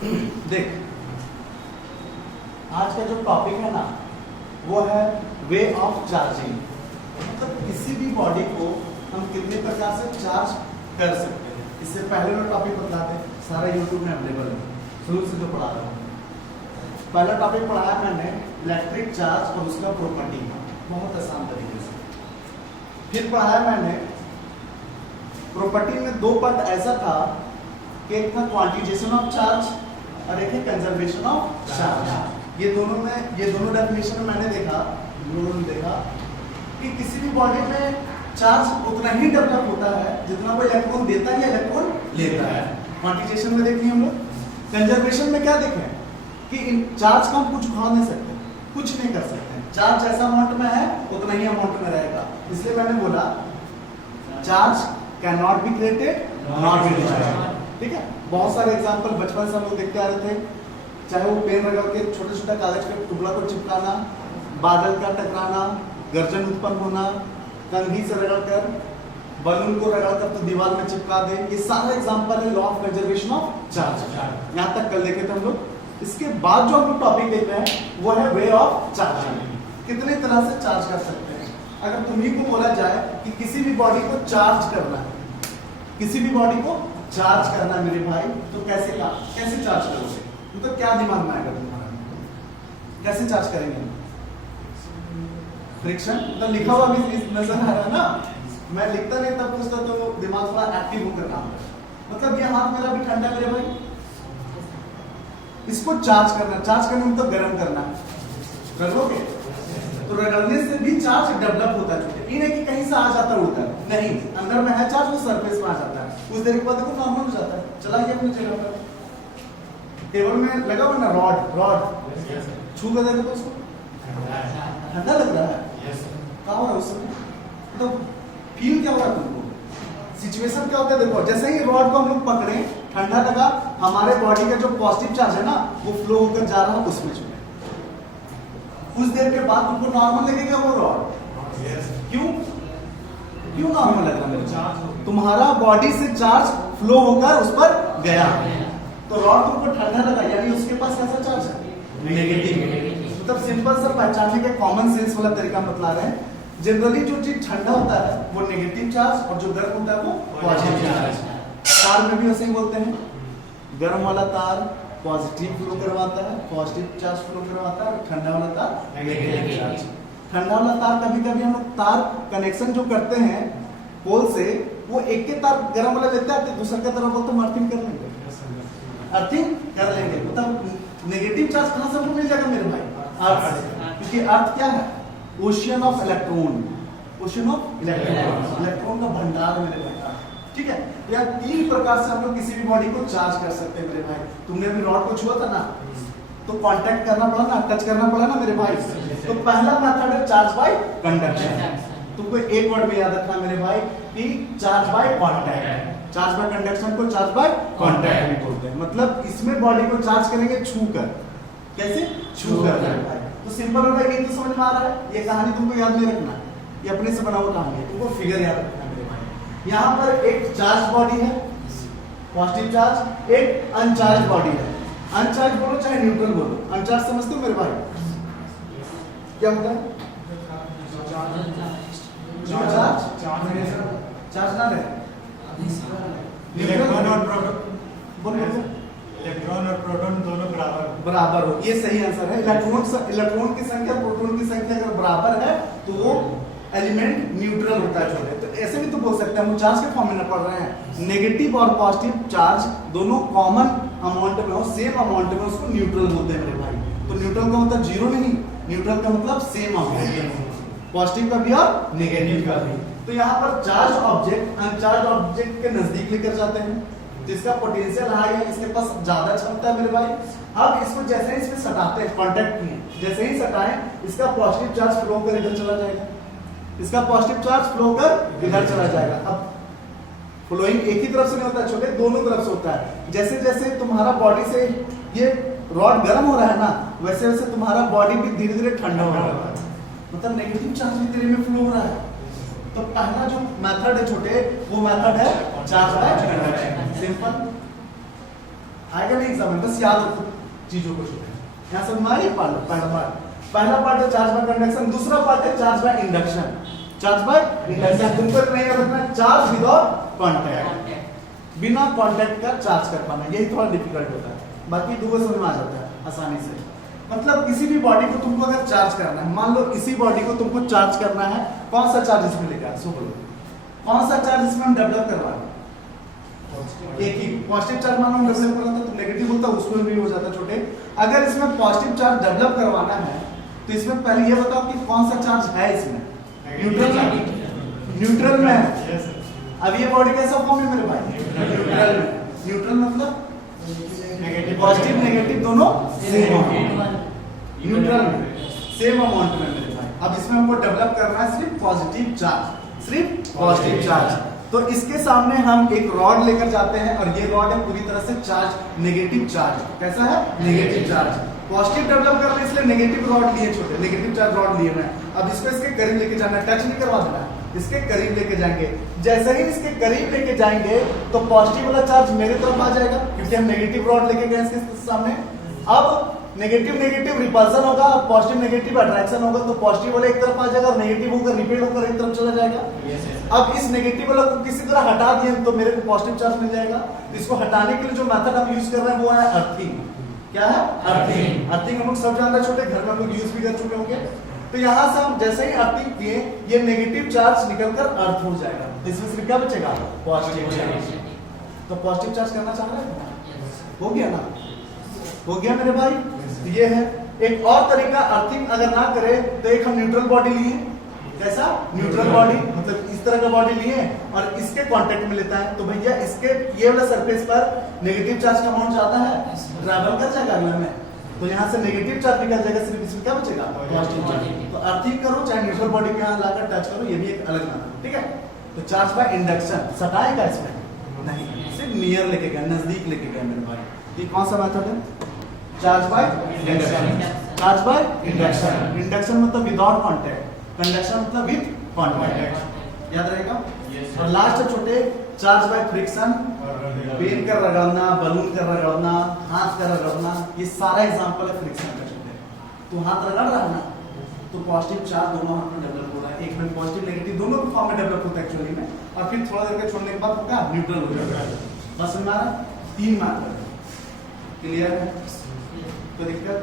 देख, आज का जो टॉपिक है ना वो है वे ऑफ चार्जिंग। मतलब किसी भी बॉडी को हम कितने प्रकार से चार्ज कर सकते हैं। इससे पहले मैं टॉपिक बतलाते हैं, सारा यूट्यूब में अवेलेबल है, शुरू से जो पढ़ा रहा हूँ। पहला टॉपिक पढ़ाया मैंने इलेक्ट्रिक चार्ज और उसका प्रॉपर्टी का, बहुत आसान तरीके से। फिर पढ़ाया मैंने प्रॉपर्टी में दो पार्ट ऐसा था कि एक था क्वांटिजेशन ऑफ चार्ज और एक है कंजर्वेशन ऑफ चार्ज। ये दोनों डेफिनेशन मैंने देखा कि किसी भी बॉडी में चार्ज उतना ही डेवलप होता है जितना वो इलेक्ट्रॉन देता है या इलेक्ट्रॉन लेता है। क्वांटिजेशन में देखिए हम लोग। कंजर्वेशन में क्या देखें कि इन चार्ज का हम कुछ खा नहीं सकते, कुछ नहीं कर सकते। चार्ज जैसा अमाउंट में है उतना ही अमाउंट में रहेगा। इसलिए मैंने बोला charge can not be created, not be destroyed. ठीक है, बहुत सारे एग्जांपल बचपन से हम लोग देखते आ रहे थे, चाहे वो पेन रगड़ के छोटे छोटे कागज के टुकड़ा को चिपकाना, बादल का टकराना, गर्जन उत्पन्न होना, कंघी से रगड़कर, बलून को रगड़कर तो दीवार में चिपका दे, ये सारे एग्जांपल है law of conservation of charge. यहाँ तक कल देखे थे हम लोग। इसके बाद जो हम लोग टॉपिक देख रहे हैं वो है वे ऑफ चार्जिंग। कितने तरह से चार्ज कर सकते हैं। अगर तुम्ही को बोला जाए कि किसी भी बॉडी को चार्ज करना है, किसी भी बॉडी को चार्ज करना है मेरे भाई, तो कैसे चार्ज करोगे? तो क्या दिमाग में आएगा तुम्हारा? कैसे चार्ज करेंगे? फ्रिक्शन, तो लिखा हुआ भी नजर आ रहा है ना। मैं लिखता नहीं तब पूछता तो दिमाग थोड़ा एक्टिव होकर काम करता। मतलब ये हाथ मेरा भी ठंडा मेरे भाई, इसको चार्ज करना, चार्ज करने में तो गर्म करना। रगड़ोगे तो रगड़ने से भी चार्ज डेवलप होता है। ये नहीं कि कहीं से आ जाता है उड़ता है, नहीं, अंदर में है चार्ज, वो सरफेस में आ जाता है। कुछ देर के बाद देखो नॉर्मल हो जाता है, चला गया अपनी जगह पर। टेबल में लगा हुआ ना रॉड, छू कर देखो तो उसको ठंडा लग रहा है। क्या हो रहा है उस समय? तो फील क्या हो रहा है तुमको? सिचुएशन क्या होता है? देखो, जैसे ही रॉड को हम लोग पकड़े, ठंडा लगा, हमारे बॉडी का जो पॉजिटिव चार्ज है ना वो फ्लो होकर जा रहा है उसमें चुने। कुछ देर के बाद तुमको नॉर्मल लगेगा वो रॉड। क्यों नॉर्मल लग रहा है? तुम्हारा बॉडी से चार्ज फ्लो होकर उस पर गया, तो रॉड तुमको ठंडा लगा, यानी उसके पास कैसा चार्ज है? नेगेटिव। मतलब सिंपल सा पहचानने के कॉमन सेंस वाला तरीका बतला रहे हैं। जनरली जो चीज ठंडा होता है वो नेगेटिव चार्ज और जो गर्म होता है वो पॉजिटिव चार्ज। तार में भी वैसे ही बोलते हैं, गर्म वाला तार पॉजिटिव फ्लो करवाता है, पॉजिटिव चार्ज फ्लो करवाता है, और ठंडा वाला तार नेगेटिव चार्ज। ठंडा वाला तार कभी कभी हम लोग तार कनेक्शन जो करते हैं पोल से, वो एक के तार गर्म वाला लेता है तो दूसरा की तरफ बोलते हैं अर्थिंग कर लेंगे, अर्थिंग कर लेंगे। मतलब नेगेटिव चार्ज कहां से हमको मिल जाएगा मेरे भाई? अर्थ से। क्योंकि अर्थ क्या है? Ocean of electron, ocean of electron का भंडार है मेरे भाई। ठीक है, या तीन प्रकार से हम लोग किसी भी बॉडी को चार्ज कर सकते हैं मेरे भाई। तुमने अभी रॉड को छुआ था ना, तो कांटेक्ट करना पड़ा ना, टच करना पड़ा ना मेरे भाई। तो पहला मेथड है चार्ज बाय कंडक्शन। तुमको एक वर्ड में याद रखना मेरे भाई कि charge by contact. Charge by conduction को चार्ज बाय कांटेक्ट बोलते हैं। मतलब इसमें बॉडी को चार्ज करेंगे छू कर। कैसे? छू कर। तो सिंपल होगा, ये तो समझ में आ रहा है। ये कहानी तुमको याद नहीं रखना, ये अपने से बना हुआ कहानी है, तुमको फिगर याद रखना मेरे भाई। यहाँ पर एक चार्ज बॉडी है, पॉजिटिव चार्ज, एक अनचार्ज बॉडी है। अनचार्ज बोलो चाहे न्यूट्रल बोलो, अनचार्ज समझते हो मेरे भाई? क्या होता है? चार्ज ना रहे, इलेक्ट्रॉन और प्रोटॉन, बोलो इलेक्ट्रॉन और प्रोटॉन दोनों बराबर हो। ये सही आंसर है। इलेक्ट्रॉन की संख्या प्रोटॉन की संख्या अगर बराबर है तो वो एलिमेंट न्यूट्रल होता है छोटे। तो ऐसे भी तो बोल सकते हैं, हम चार्ज के फॉर्म में पढ़ रहे हैं, नेगेटिव और पॉजिटिव चार्ज दोनों कॉमन अमाउंट में हो, सेम अमाउंट में, उसको न्यूट्रल बोलते हैं मेरे भाई। तो न्यूट्रल का मतलब जीरो नहीं, न्यूट्रल का मतलब सेम अमाउंट, पॉजिटिव का भी और नेगेटिव का भी। तो यहाँ पर चार्ज ऑब्जेक्ट अनचार्ज ऑब्जेक्ट के नजदीक लेकर जाते हैं, जिसका पोटेंशियल हाई है, इसके पास ज्यादा क्षमता है मेरे भाई। अब इसको जैसे ही इसमें सटाते हैं, कांटेक्ट किए, जैसे ही सटाएं, इसका पॉजिटिव चार्ज फ्लो कर इधर चला जाएगा, इसका पॉजिटिव चार्ज फ्लो कर इधर चला जाएगा। अब फ्लोइंग एक ही तरफ से नहीं होता है छोटे, दोनों तरफ से होता है। जैसे जैसे तुम्हारा बॉडी से ये रॉड गर्म हो रहा है ना, वैसे वैसे तुम्हारा बॉडी भी धीरे धीरे ठंडा हो रहा है। मतलब नेगेटिव चार्ज भी तेरे में फ्लो हो रहा है। तो पहला जो मेथड है छोटे, वो मेथड है चार्ज बाय कंडक्शन। सिंपल। आएगा नहीं एग्जाम में, बस याद रखो चीजों को छोड़े। यहाँ समझ में आई पहला पार्ट है चार्ज बाय कंडक्शन, दूसरा पार्ट है charge by induction. Charge by induction तुमको नहीं रखना चार्ज विदाउट कांटेक्ट, बिना कांटेक्ट का चार्ज कर पाना, यही थोड़ा डिफिकल्ट होता है, बाकी दो समझ में आ जाता है आसानी से। मतलब किसी भी बॉडी को तुमको अगर चार्ज करना है, मान लो इसी बॉडी को तुमको चार्ज करना है, कौन सा चार्ज इसमें लेकर सो बोलो, कौन सा चार्ज इसमें हम डेवलप करवाना, एक ही पॉजिटिव चार्ज मान लो डेवलप करना था, तो नेगेटिव होता उसमें भी हो जाता छोटे। अगर इसमें पॉजिटिव चार्ज डेवलप करवाना है तो इसमें पहले ये बताओ कि कौन सा चार्ज है इसमें, न्यूट्रल में, न्यूट्रल में है। अब ये बॉडी कैसा फॉर्म है मेरे भाई, न्यूट्रल में। न्यूट्रल मतलब पॉजिटिव नेगेटिव दोनों सेम अमाउंट, न्यूट्रल में सेम अमाउंट में मेरे भाई। अब इसमें हमको डेवलप करना है सिर्फ पॉजिटिव चार्ज, सिर्फ पॉजिटिव चार्ज। तो इसके सामने हम एक रॉड लेकर जाते हैं और ये रॉड है पूरी तरह से चार्ज, नेगेटिव चार्ज। कैसा है, नेगेटिव चार्ज। पॉजिटिव डेवलप करना इसलिए नेगेटिव रॉड लिए छोटे, नेगेटिव चार्ज रॉड लिए मैं। अब इसको इसके करीब लेके जाना है, टच नहीं करवा देना, इसके करीब लेके जाएंगे। जैसे ही इसके करीब लेके जाएंगे तो पॉजिटिव वाला चार्ज मेरे तरफ आ जाएगा, क्योंकि हम नेगेटिव रॉड लेके गए इसके सामने। अब नेगेटिव नेगेटिव रिपल्सन होगा, पॉजिटिव नेगेटिव अट्रैक्शन होगा, तो पॉजिटिव वाला एक तरफ आ जाएगा और नेगेटिव होकर रिपेल होकर एक तरफ चला जाएगा। अब इस नेगेटिव वाला को किसी तरह हटा दिए तो मेरे को पॉजिटिव चार्ज मिल जाएगा। इसको हटाने के लिए जो मेथड हम यूज कर रहे हैं वो है अर्थिंग। क्या है, अर्थिंग। अर्थिंग हम लोग सब जानते हैं छोटे, घर में हम लोग यूज भी कर चुके होंगे। तो यहाँ से हम जैसे ही अर्थिंग किए, ये नेगेटिव चार्ज निकलकर अर्थ हो जाएगा, तो इसमें सिर्फ क्या बचेगा, पॉजिटिव चार्ज। तो पॉजिटिव चार्ज करना चाह रहे हैं, हो गया ना, हो गया मेरे भाई। ये है एक और तरीका अर्थिंग अगर ना करे तो एक हम न्यूट्रल बॉडी लिए, कैसा, न्यूट्रल बॉडी मतलब इस तरह का बॉडी लिए और इसके कांटेक्ट में लेता है, तो भैया इसके ये वाला सरफेस पर नेगेटिव चार्ज का अमाउंट जाता है, ट्रैवल कर जाएगा अगला में, तो यहाँ से नेगेटिव चार्ज निकल जाएगा, सिर्फ इसमें क्या बचेगा, पॉजिटिव चार्ज। तो अर्थिंग करो चाहे न्यूट्रल बॉडी के यहाँ लाकर टच करो, ये भी एक अलग नाम है, ठीक है। तो चार्ज बाय इंडक्शन सटाएगा इसमें नहीं, सिर्फ नियर लेके गया, नजदीक लेके गया मेरे भाई। ये कौन सा मेथड है, charge by induction. Charge by induction, induction मतलब विदाउट कांटेक्ट, कंडक्शन मतलब विद कांटेक्ट, याद रहेगा। और लास्ट छोटे चार्ज बाय फ्रिक्शन, पेन का रगड़ना, बलून का रगड़ना, हाथ का रगड़ना, ये सारा एग्जांपल है फ्रिक्शन का छोटे। तो हाथ रगड़ रहा है ना, तो पॉजिटिव चार्ज दोनों हाथ में डेवलप हो रहा है, एक में पॉजिटिव नेगेटिव दोनों के फॉर्म में डेवलप होता है एक्चुअली में, और फिर थोड़ा देर के छोड़ने के बाद होगा न्यूट्रल हो जाएगा। बस हमारा 3 मार्क क्लियर है, कोई दिक्कत?